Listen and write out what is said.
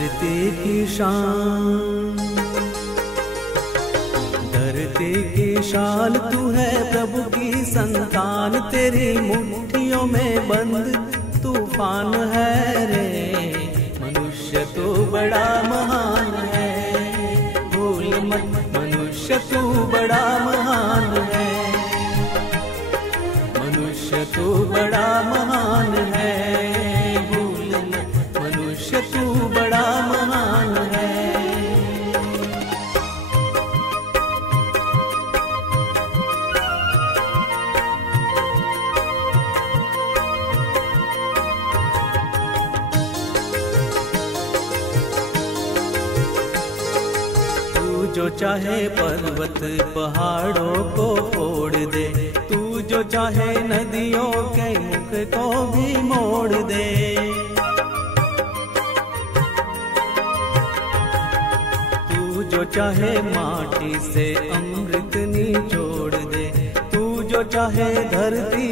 धरती की शान, धरती की शान तू है प्रभु की संतान, तेरी मुट्ठियों में बंद तूफान है रे। मनुष्य तू बड़ा महान है, भूल मत मनुष्य तू बड़ा महान है, मनुष्य तू बड़ा महान है, भूल मत मनुष्य तू बड़ा महान है। जो चाहे पर्वत पहाड़ों को फोड़ दे, तू जो चाहे नदियों के मुख को भी मोड़ दे। तू जो चाहे माटी से अमृत निचोड़ दे, तू जो चाहे धरती